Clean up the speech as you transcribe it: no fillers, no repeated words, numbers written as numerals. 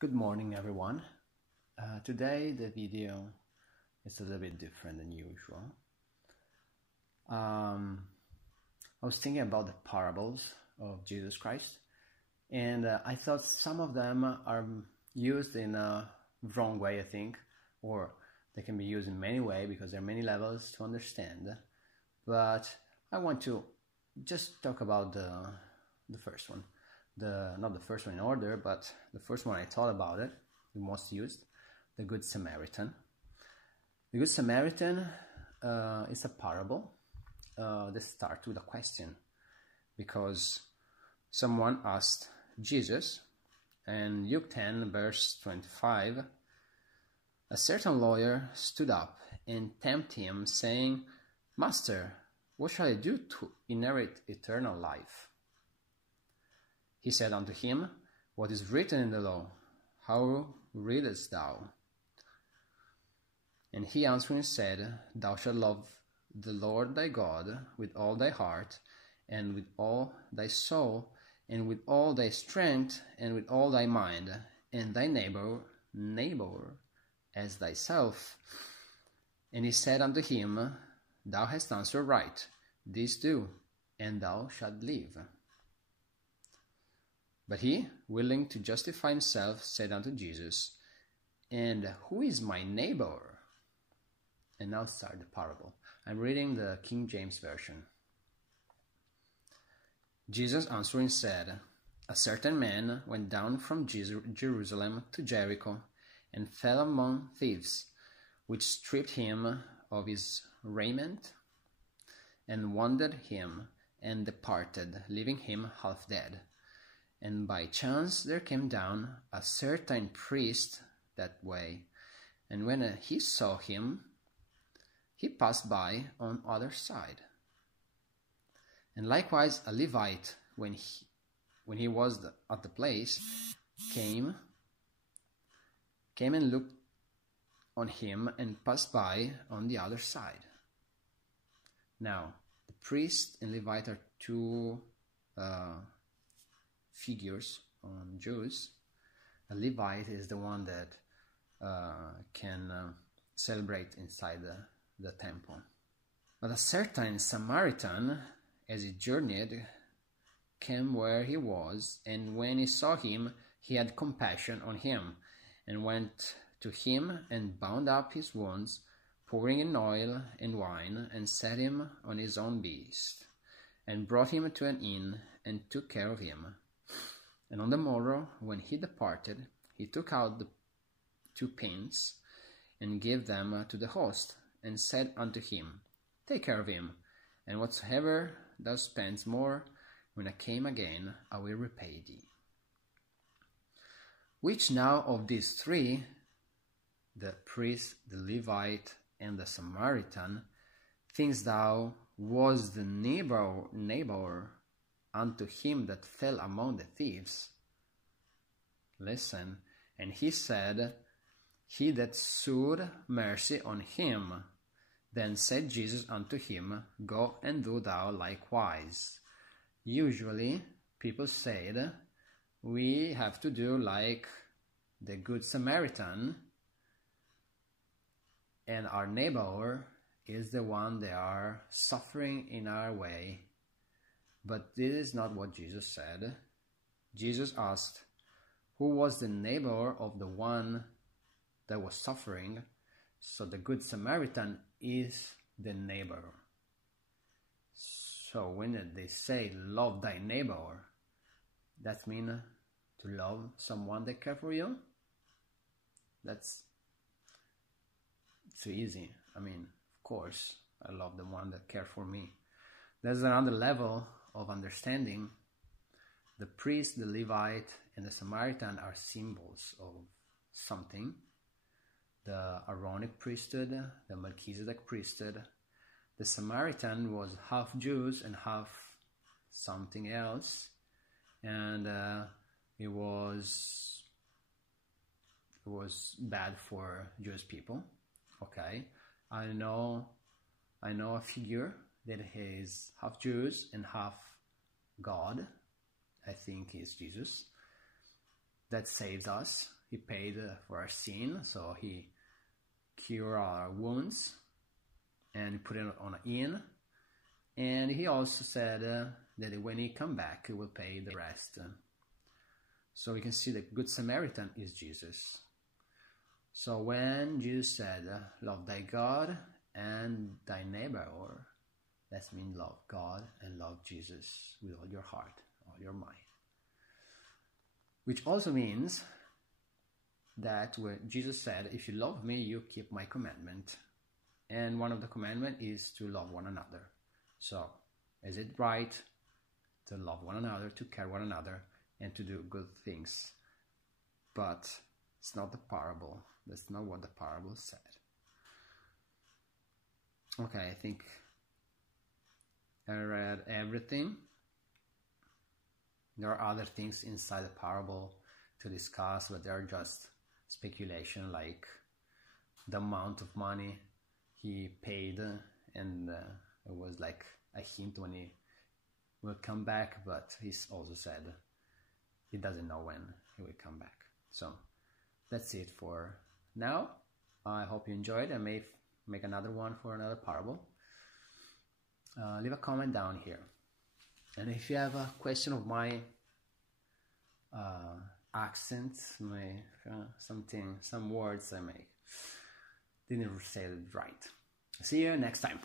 Good morning, everyone. Today the video is a little bit different than usual. I was thinking about the parables of Jesus Christ, and I thought some of them are used in a wrong way, I think, or they can be used in many ways because there are many levels to understand. But I want to just talk about the first one. Not the first one in order, but the first one I thought about it, the most used, the Good Samaritan. The Good Samaritan is a parable that starts with a question, because someone asked Jesus, and Luke 10 verse 25, a certain lawyer stood up and tempted him, saying, "Master, what shall I do to inherit eternal life?" He said unto him, "What is written in the law? How readest thou?" And he answering said, "Thou shalt love the Lord thy God with all thy heart, and with all thy soul, and with all thy strength, and with all thy mind, and thy neighbor as thyself." And he said unto him, "Thou hast answered right. This do, and thou shalt live." But he, willing to justify himself, said unto Jesus, "And who is my neighbor?" And now start the parable. I'm reading the King James Version. Jesus answering said, "A certain man went down from Jerusalem to Jericho, and fell among thieves, which stripped him of his raiment, and wounded him, and departed, leaving him half dead. And by chance there came down a certain priest that way, and when he saw him, he passed by on other side. And likewise a Levite, when he was at the place, came and looked on him, and passed by on the other side." Now, the priest and Levite are two figures on Jews. A Levite is the one that can celebrate inside the temple. But a certain Samaritan, as he journeyed, came where he was, and when he saw him, he had compassion on him, and went to him and bound up his wounds, pouring in oil and wine, and set him on his own beast, and brought him to an inn, and took care of him. And on the morrow, when he departed, he took out the 2 pence, and gave them to the host, and said unto him, "Take care of him, and whatsoever thou spendest more, when I came again, I will repay thee." Which now of these 3, the priest, the Levite, and the Samaritan, thinkst thou was the neighbor unto him that fell among the thieves? Listen. And he said, "He that shewed mercy on him." Then said Jesus unto him, "Go and do thou likewise." Usually people said we have to do like the Good Samaritan, and our neighbor is the one that are suffering in our way. But this is not what Jesus said. Jesus asked, who was the neighbor of the one that was suffering? So the Good Samaritan is the neighbor. So when they say love thy neighbor, that means to love someone that cares for you? That's too easy. I mean, of course, I love the one that cares for me. There's another level of understanding. The priest, the Levite, and the Samaritan are symbols of something. The Aaronic priesthood, the Melchizedek priesthood. The Samaritan was half Jews and half something else, and it was bad for Jewish people. Okay, I know a figure that is half Jews and half God. I think is Jesus, that saves us. he paid for our sin, so he cured our wounds and he put it on an inn. And he also said that when he come back, he will pay the rest. So we can see the Good Samaritan is Jesus. So when Jesus said, love thy God and thy neighbor, or that means love God and love Jesus with all your heart, all your mind. Which also means that when Jesus said, if you love me, you keep my commandment. And one of the commandments is to love one another. So, is it right to love one another, to care one another, and to do good things? But it's not the parable. That's not what the parable said. Okay, I think I read everything. There are other things inside the parable to discuss, but they are just speculation, like the amount of money he paid, and it was like a hint when he will come back, but he's also said he doesn't know when he will come back. So that's it for now. I hope you enjoyed. I may make another one for another parable. Leave a comment down here. And if you have a question of my accent, some words I didn't say it right. See you next time.